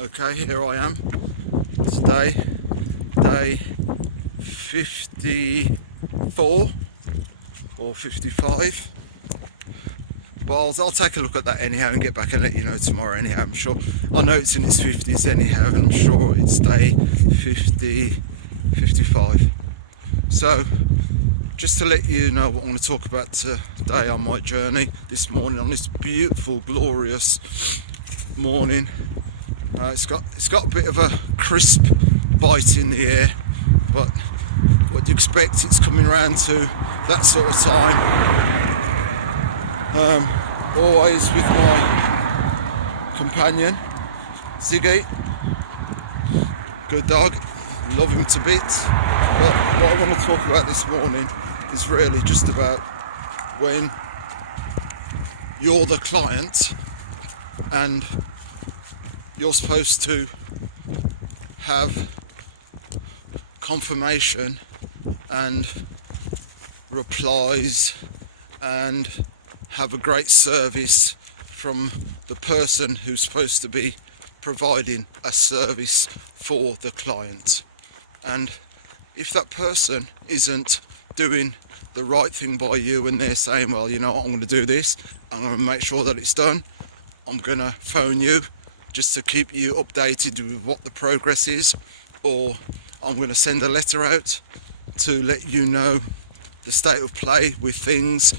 Okay, here I am today, day 54 or 55. Well, I'll take a look at that anyhow and get back and let you know tomorrow anyhow. I'm sure, I know it's in its 50s anyhow, and I'm sure it's day 55. So, just to let you know what I'm going to talk about today on my journey this morning, on this beautiful, glorious morning. It's got a bit of a crisp bite in the air, but what do you expect? It's coming around to that sort of time. Always with my companion, Ziggy. Good dog, love him to bits. But what I want to talk about this morning is really just about when you're the client and you're supposed to have confirmation and replies and have a great service from the person who's supposed to be providing a service for the client. And if that person isn't doing the right thing by you and they're saying, well, you know what, I'm going to do this, I'm going to make sure that it's done, I'm going to phone you just to keep you updated with what the progress is, or I'm going to send a letter out to let you know the state of play with things,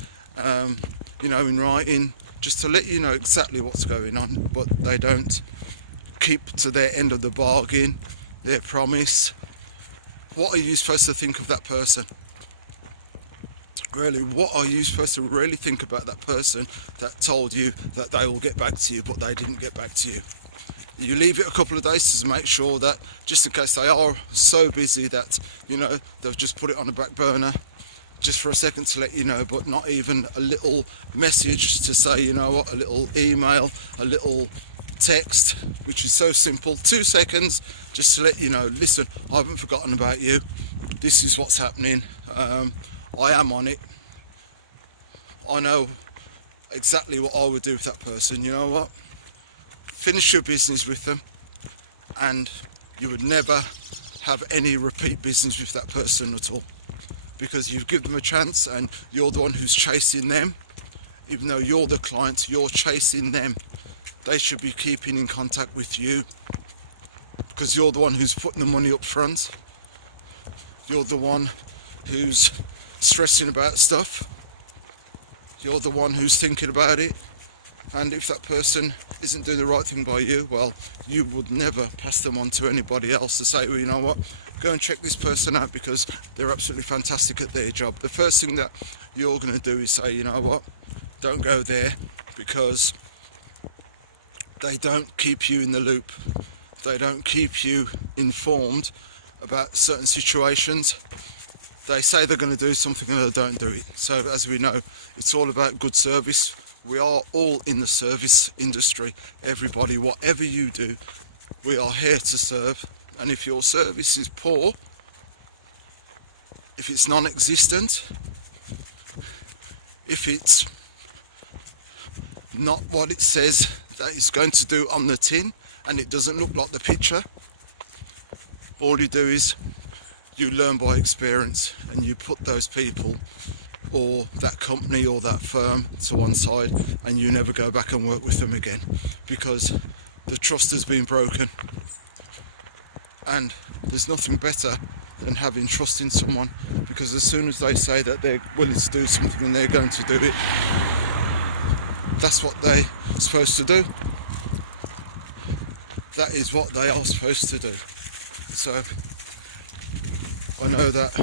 in writing, just to let you know exactly what's going on. But they don't keep to their end of the bargain, their promise. What are you supposed to think of that person? Really, what are you supposed to really think about that person that told you that they will get back to you, but they didn't get back to you? You leave it a couple of days to make sure that, just in case they are so busy that, they've just put it on the back burner, just for a second to let you know, but not even a little message to say, you know what, a little email, a little text, which is so simple, 2 seconds, just to let you know, listen, I haven't forgotten about you, this is what's happening, I am on it, I know exactly what I would do with that person. You know what, finish your business with them, and you would never have any repeat business with that person at all, because you've given them a chance and you're the one who's chasing them. Even though you're the client, you're chasing them. They should be keeping in contact with you, because you're the one who's putting the money up front. You're the one who's stressing about stuff. You're the one who's thinking about it. And if that person isn't doing the right thing by you, well, you would never pass them on to anybody else to say, well, you know what, go and check this person out because they're absolutely fantastic at their job. The first thing that you're going to do is say, you know what, don't go there, because they don't keep you in the loop. They don't keep you informed about certain situations. They say they're going to do something and they don't do it. So as we know, it's all about good service. We are all in the service industry. Everybody, whatever you do, we are here to serve. And if your service is poor, if it's non-existent, if it's not what it says that it's going to do on the tin, and it doesn't look like the picture, all you do is you learn by experience, and you put those people or that company or that firm to one side, and you never go back and work with them again, because the trust has been broken. And there's nothing better than having trust in someone, because as soon as they say that they're willing to do something and they're going to do it, that's what they're supposed to do. That is what they are supposed to do. So I know that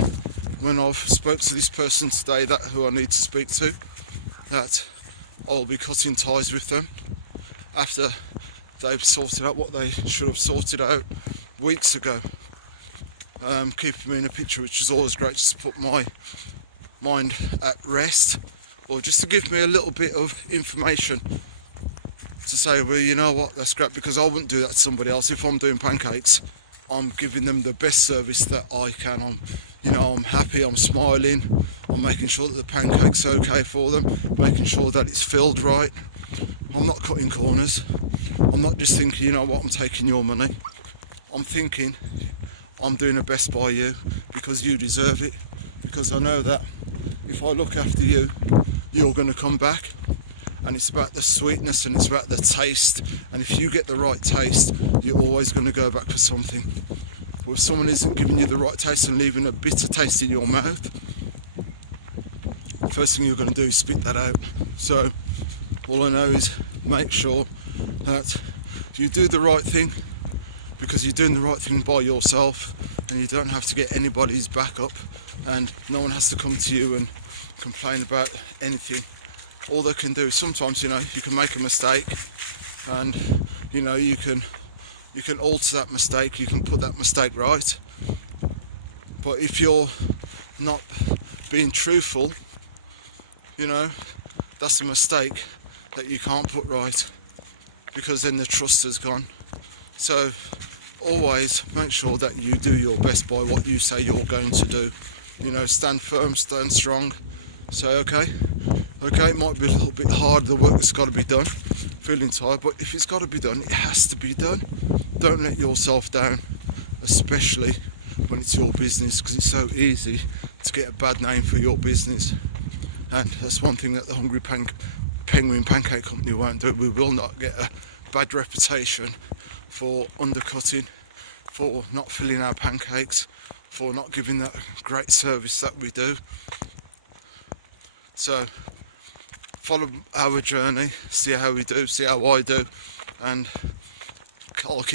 when I've spoke to this person today, that who I need to speak to, that I'll be cutting ties with them after they've sorted out what they should have sorted out weeks ago. Keeping me in a picture, which is always great, just to put my mind at rest, or just to give me a little bit of information to say, well, you know what, that's great, because I wouldn't do that to somebody else. If I'm doing pancakes, I'm giving them the best service that I can. I'm happy, I'm smiling, I'm making sure that the pancake's okay for them, making sure that it's filled right. I'm not cutting corners. I'm not just thinking, you know what, I'm taking your money. I'm thinking I'm doing the best by you because you deserve it, because I know that if I look after you, you're going to come back. And it's about the sweetness and it's about the taste, and if you get the right taste, you're always going to go back for something. But if someone isn't giving you the right taste and leaving a bitter taste in your mouth, the first thing you're going to do is spit that out. So all I know is make sure that you do the right thing, because you're doing the right thing by yourself, and you don't have to get anybody's backup, and no one has to come to you and complain about anything. All they can do is sometimes, you know, you can make a mistake, and you know, you can alter that mistake, you can put that mistake right. But if you're not being truthful, you know, that's a mistake that you can't put right, because then the trust is gone. So always make sure that you do your best by what you say you're going to do. You know, stand firm, stand strong. Say okay, it might be a little bit hard, the work that's got to be done, feeling tired, but if it's got to be done, it has to be done. Don't let yourself down, especially when it's your business, because it's so easy to get a bad name for your business. And that's one thing that the Hungry Penguin Pancake Company won't do. We will not get a bad reputation for undercutting, for not filling our pancakes, for not giving that great service that we do. So follow our journey, see how we do, see how I do, and I'll keep